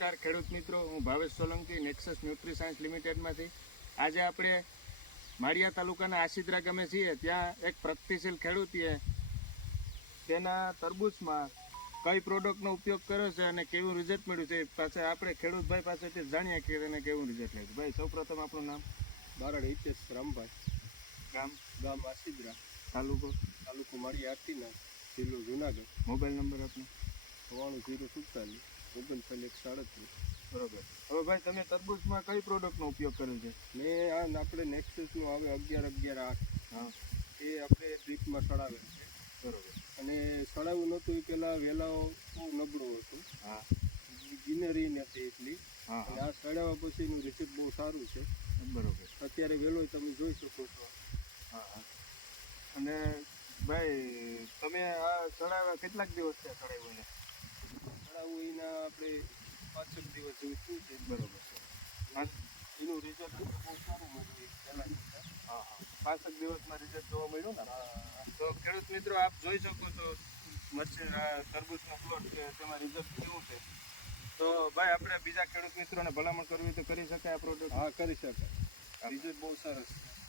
નમસ્કાર ખેડૂત મિત્રો, હું ભાવેશ સોલંકી નેક્સસ ન્યુટ્રીસાયન્સ લિમિટેડમાંથી. આજે આપણે માળિયા તાલુકાના આશિદ્રા ગામે છીએ. ત્યાં એક પ્રગતિશીલ ખેડૂતીએ તેના તરબૂચમાં કઈ પ્રોડક્ટનો ઉપયોગ કર્યો છે અને કેવું રિઝલ્ટ મળ્યું છે પાસે આપણે ખેડૂતભાઈ પાસેથી જાણીએ કે તેને કેવું રિઝલ્ટ લાગ્યું. ભાઈ, સૌપ્રથમ આપણું નામ? બારડ હિતેશ રામભાઈ. ગામ આશિદ્રા, તાલુકો માળિયા આરતીના, જિલ્લો જુનાગઢ. મોબાઈલ નંબર આપનો? 94047 3937. બરોબર. હવે ભાઈ, તમે તરબૂચમાં કઈ પ્રોડક્ટનો ઉપયોગ કર્યો છે? મેં આપણે નેક્સસનું આવે 11-11-8. હા, એ આપણે ડ્રીપમાં સડાવેલ છે. બરોબર. અને સડાવ્યું નહોતું એ પહેલાં વેલાઓ બહુ નબળું હતું. હા, ગ્રીનરી નથી એટલી. હા, અને આ સડાવ્યા પછીનું રિઝલ્ટ બહુ સારું છે. બરોબર. અત્યારે વેલો તમે જોઈ શકો છો. હા, હા. અને ભાઈ, તમે આ સડાવ્યા કેટલાક દિવસ થયા સડાવ્યું ને? સડાવવું એના આપણે 5 દિવસ જેવું થયું છે. બરોબર છે. એનું રિઝલ્ટ બહુ સારું મળ્યું પહેલાં. હા, હા. 5 દિવસમાં રિઝલ્ટ જોવા મળ્યું ને? તો ખેડૂત મિત્રો, આપ જોઈ શકો છો તરબૂચનો પ્લોટ કે તેમાં રિઝલ્ટ કેવું છે. તો ભાઈ, આપણે બીજા ખેડૂત મિત્રોને ભલામણ કરવી તો કરી શકાય આ પ્રોડક્ટ? હા, કરી શકાય. રિઝલ્ટ બહુ સરસ છે.